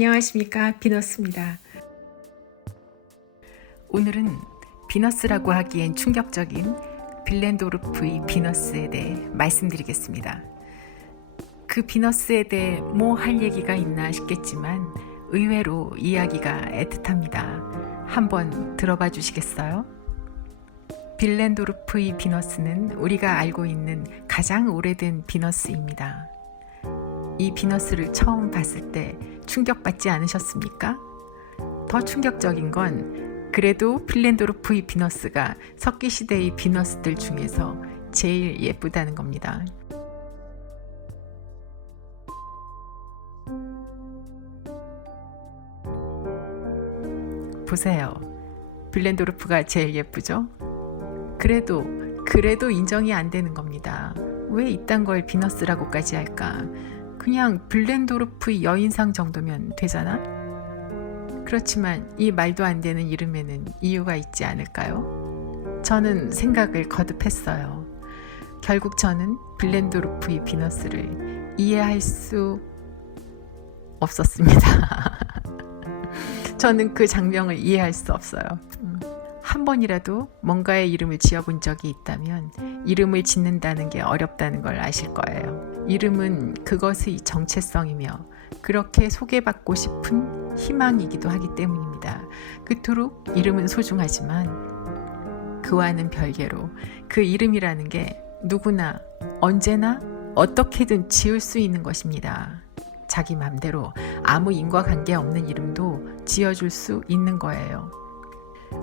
안녕하십니까, 비너스입니다. 오늘은 비너스라고 하기엔 충격적인 빌렌도르프의 비너스에 대해 말씀드리겠습니다. 그 비너스에 대해 뭐 할 얘기가 있나 싶겠지만 의외로 이야기가 애틋합니다. 한번 들어봐 주시겠어요? 빌렌도르프의 비너스는 우리가 알고 있는 가장 오래된 비너스입니다. 이 비너스를 처음 봤을 때 충격받지 않으셨습니까? 더 충격적인 건 그래도 빌렌도르프의 비너스가 석기시대의 비너스들 중에서 제일 예쁘다는 겁니다. 보세요. 빌렌도르프가 제일 예쁘죠? 그래도 인정이 안 되는 겁니다. 왜 이딴 걸 비너스라고까지 할까? 그냥 빌렌도르프의 여인상 정도면 되잖아? 그렇지만 이 말도 안 되는 이름에는 이유가 있지 않을까요? 저는 생각을 거듭했어요. 결국 저는 빌렌도르프의 비너스를 이해할 수 없었습니다. 저는 그 장면을 이해할 수 없어요. 한 번이라도 뭔가의 이름을 지어본 적이 있다면 이름을 짓는다는 게 어렵다는 걸 아실 거예요. 이름은 그것의 정체성이며 그렇게 소개받고 싶은 희망이기도 하기 때문입니다. 그토록 이름은 소중하지만 그와는 별개로 그 이름이라는 게 누구나 언제나 어떻게든 지을 수 있는 것입니다. 자기 맘대로 아무 인과관계 없는 이름도 지어줄 수 있는 거예요.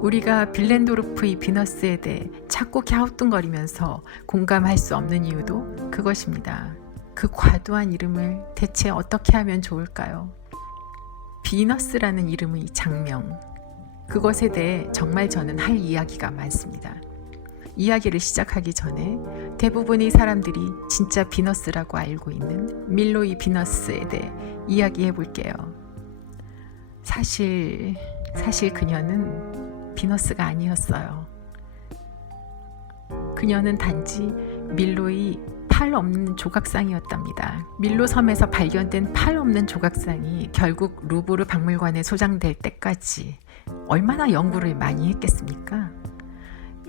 우리가 빌렌도르프의 비너스에 대해 자꾸 갸우뚱거리면서 공감할 수 없는 이유도 그것입니다. 그 과도한 이름을 대체 어떻게 하면 좋을까요? 비너스라는 이름의 장명, 그것에 대해 정말 저는 할 이야기가 많습니다. 이야기를 시작하기 전에 대부분의 사람들이 진짜 비너스라고 알고 있는 밀로의 비너스에 대해 이야기해 볼게요. 사실 그녀는 비너스가 아니었어요. 그녀는 단지 밀로의 팔 없는 조각상이었답니다. 밀로 섬에서 발견된 팔 없는 조각상이 결국 루브르 박물관에 소장될 때까지 얼마나 연구를 많이 했겠습니까?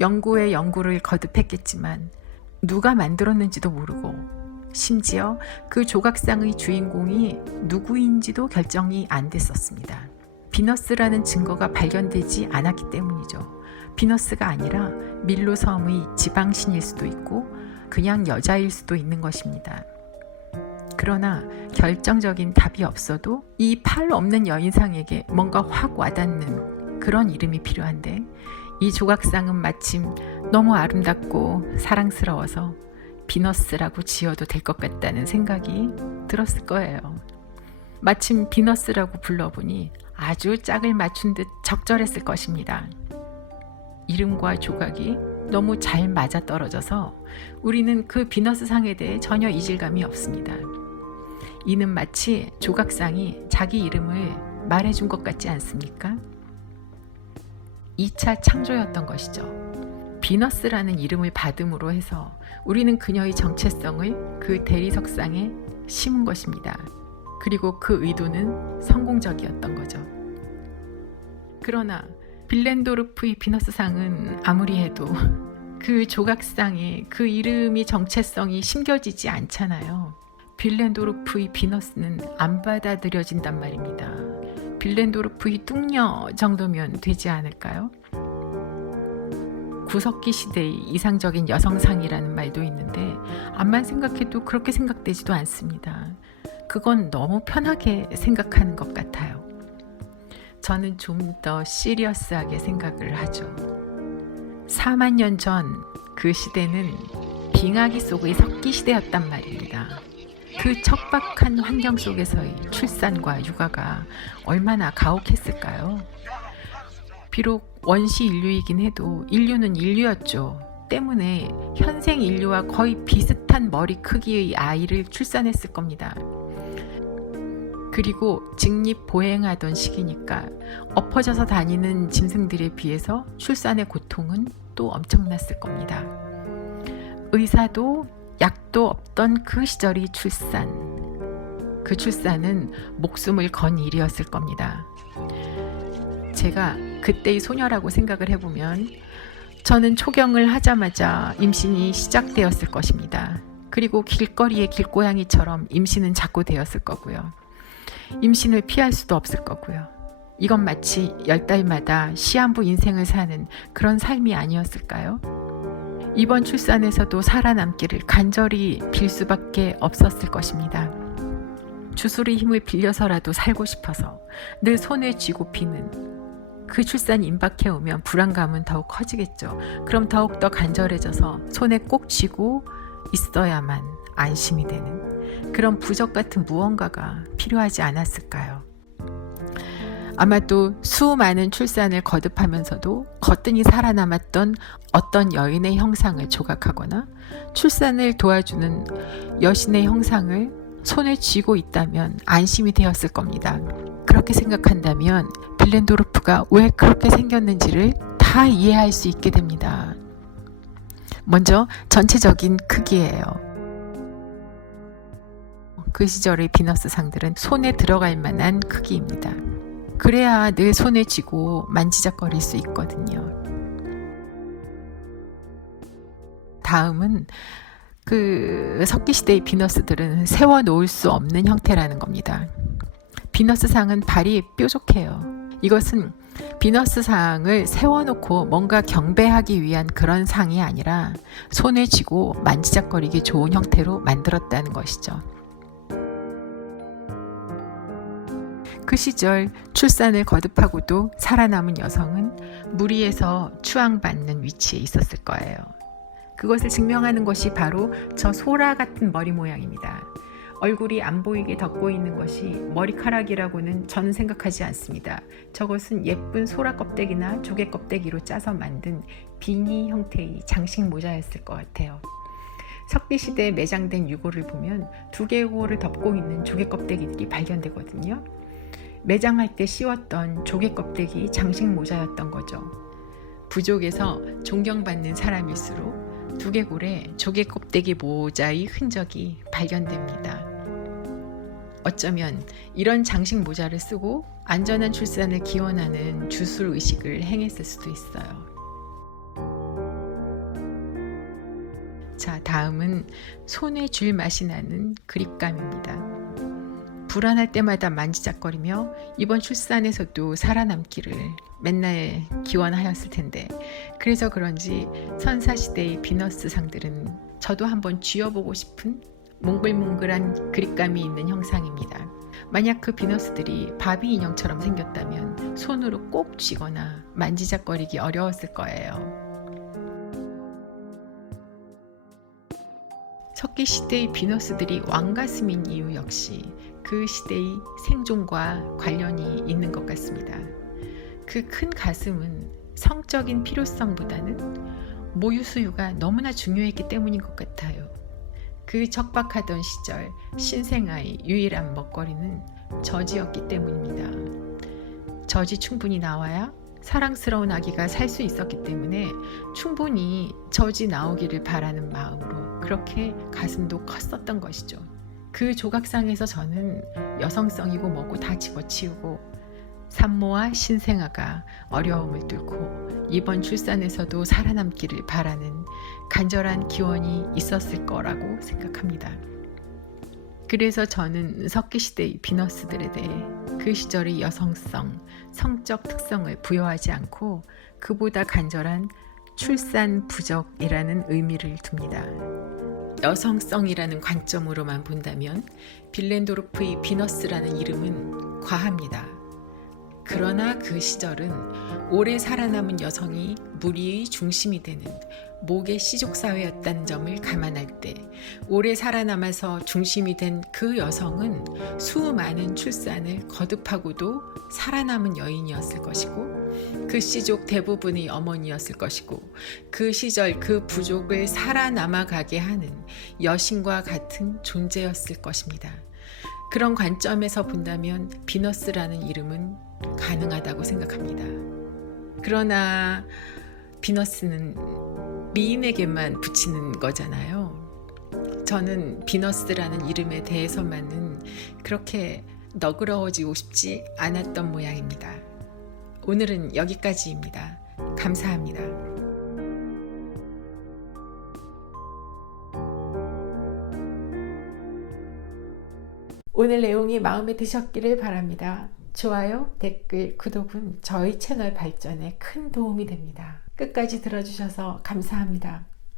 연구에 연구를 거듭했겠지만 누가 만들었는지도 모르고 심지어 그 조각상의 주인공이 누구인지도 결정이 안 됐었습니다. 비너스라는 증거가 발견되지 않았기 때문이죠. 비너스가 아니라 밀로 섬의 지방신일 수도 있고 그냥 여자일 수도 있는 것입니다. 그러나 결정적인 답이 없어도 이 팔 없는 여인상에게 뭔가 확 와닿는 그런 이름이 필요한데 이 조각상은 마침 너무 아름답고 사랑스러워서 비너스라고 지어도 될 것 같다는 생각이 들었을 거예요. 마침 비너스라고 불러보니 아주 짝을 맞춘 듯 적절했을 것입니다. 이름과 조각이 너무 잘 맞아떨어져서 우리는 그 비너스 상에 대해 전혀 이질감이 없습니다. 이는 마치 조각상이 자기 이름을 말해준 것 같지 않습니까? 2차 창조였던 것이죠. 비너스라는 이름을 받음으로 해서 우리는 그녀의 정체성을 그 대리석상에 심은 것입니다. 그리고 그 의도는 성공적이었던 거죠. 그러나 빌렌도르프의 비너스상은 아무리 해도 그 조각상에 그 이름이 정체성이 심겨지지 않잖아요. 빌렌도르프의 비너스는 안 받아들여진단 말입니다. 빌렌도르프의 뚱녀 정도면 되지 않을까요? 구석기 시대의 이상적인 여성상이라는 말도 있는데 암만 생각해도 그렇게 생각되지도 않습니다. 그건 너무 편하게 생각하는 것 같아요. 저는 좀 더 시리어스하게 생각을 하죠. 4만 년 전 그 시대는 빙하기 속의 석기 시대였단 말입니다. 그 척박한 환경 속에서의 출산과 육아가 얼마나 가혹했을까요? 비록 원시 인류이긴 해도 인류는 인류였죠. 때문에 현생 인류와 거의 비슷한 머리 크기의 아이를 출산했을 겁니다. 그리고 직립보행하던 시기니까 엎어져서 다니는 짐승들에 비해서 출산의 고통은 또 엄청났을 겁니다. 의사도 약도 없던 그 시절의 출산, 그 출산은 목숨을 건 일이었을 겁니다. 제가 그때의 소녀라고 생각을 해보면 저는 초경을 하자마자 임신이 시작되었을 것입니다. 그리고 길거리의 길고양이처럼 임신은 자꾸 되었을 거고요. 임신을 피할 수도 없을 거고요. 이건 마치 10달마다 시한부 인생을 사는 그런 삶이 아니었을까요? 이번 출산에서도 살아남기를 간절히 빌 수밖에 없었을 것입니다. 주술의 힘을 빌려서라도 살고 싶어서 늘 손에 쥐고 비는 그 출산이 임박해 오면 불안감은 더욱 커지겠죠. 그럼 더욱더 간절해져서 손에 꼭 쥐고 있어야만 안심이 되는 그런 부적 같은 무언가가 필요하지 않았을까요? 아마도 수많은 출산을 거듭하면서도 거뜬히 살아남았던 어떤 여인의 형상을 조각하거나 출산을 도와주는 여신의 형상을 손에 쥐고 있다면 안심이 되었을 겁니다. 그렇게 생각한다면 빌렌도르프가 왜 그렇게 생겼는지를 다 이해할 수 있게 됩니다. 먼저 전체적인 크기예요. 그 시절의 비너스 상들은 손에 들어갈 만한 크기입니다. 그래야 늘 손에 쥐고 만지작거릴 수 있거든요. 다음은 그 석기시대의 비너스들은 세워놓을 수 없는 형태라는 겁니다. 비너스상은 발이 뾰족해요. 이것은 비너스상을 세워놓고 뭔가 경배하기 위한 그런 상이 아니라 손에 쥐고 만지작거리기 좋은 형태로 만들었다는 것이죠. 그 시절 출산을 거듭하고도 살아남은 여성은 무리에서 추앙받는 위치에 있었을 거예요. 그것을 증명하는 것이 바로 저 소라 같은 머리 모양입니다. 얼굴이 안 보이게 덮고 있는 것이 머리카락이라고는 저는 생각하지 않습니다. 저것은 예쁜 소라 껍데기나 조개 껍데기로 짜서 만든 비니 형태의 장식 모자였을 것 같아요. 석기시대에 매장된 유골을 보면 두개골을 덮고 있는 조개 껍데기들이 발견되거든요. 매장할 때 씌웠던 조개 껍데기 장식 모자였던 거죠. 부족에서 존경받는 사람일수록 두개골에 조개 껍데기 모자의 흔적이 발견됩니다. 어쩌면 이런 장식 모자를 쓰고 안전한 출산을 기원하는 주술의식을 행했을 수도 있어요. 자, 다음은 손에 쥘 맛이 나는 그립감입니다. 불안할 때마다 만지작거리며 이번 출산에서도 살아남기를 맨날 기원하였을 텐데, 그래서 그런지 선사시대의 비너스 상들은 저도 한번 쥐어보고 싶은 몽글몽글한 그립감이 있는 형상입니다. 만약 그 비너스들이 바비 인형처럼 생겼다면 손으로 꼭 쥐거나 만지작거리기 어려웠을 거예요. 석기시대의 비너스들이 왕가슴인 이유 역시 그 시대의 생존과 관련이 있는 것 같습니다. 그 큰 가슴은 성적인 필요성보다는 모유수유가 너무나 중요했기 때문인 것 같아요. 그 척박하던 시절 신생아의 유일한 먹거리는 젖이었기 때문입니다. 젖이 충분히 나와야 사랑스러운 아기가 살 수 있었기 때문에 충분히 젖이 나오기를 바라는 마음으로 그렇게 가슴도 컸었던 것이죠. 그 조각상에서 저는 여성성이고 뭐고 다 집어치우고 산모와 신생아가 어려움을 뚫고 이번 출산에서도 살아남기를 바라는 간절한 기원이 있었을 거라고 생각합니다. 그래서 저는 석기시대의 비너스들에 대해 그 시절의 여성성, 성적 특성을 부여하지 않고 그보다 간절한 출산 부적이라는 의미를 둡니다. 여성성이라는 관점으로만 본다면 빌렌도르프의 비너스라는 이름은 과합니다. 그러나 그 시절은 오래 살아남은 여성이 무리의 중심이 되는 목의 시족사회였다는 점을 감안할 때 오래 살아남아서 중심이 된 그 여성은 수많은 출산을 거듭하고도 살아남은 여인이었을 것이고 그 시족 대부분의 어머니였을 것이고 그 시절 그 부족을 살아남아가게 하는 여신과 같은 존재였을 것입니다. 그런 관점에서 본다면 비너스라는 이름은 가능하다고 생각합니다. 그러나 비너스는 미인에게만 붙이는 거잖아요. 저는 비너스라는 이름에 대해서만은 그렇게 너그러워지고 싶지 않았던 모양입니다. 오늘은 여기까지입니다. 감사합니다. 오늘 내용이 마음에 드셨기를 바랍니다. 좋아요, 댓글, 구독은 저희 채널 발전에 큰 도움이 됩니다. 끝까지 들어주셔서 감사합니다.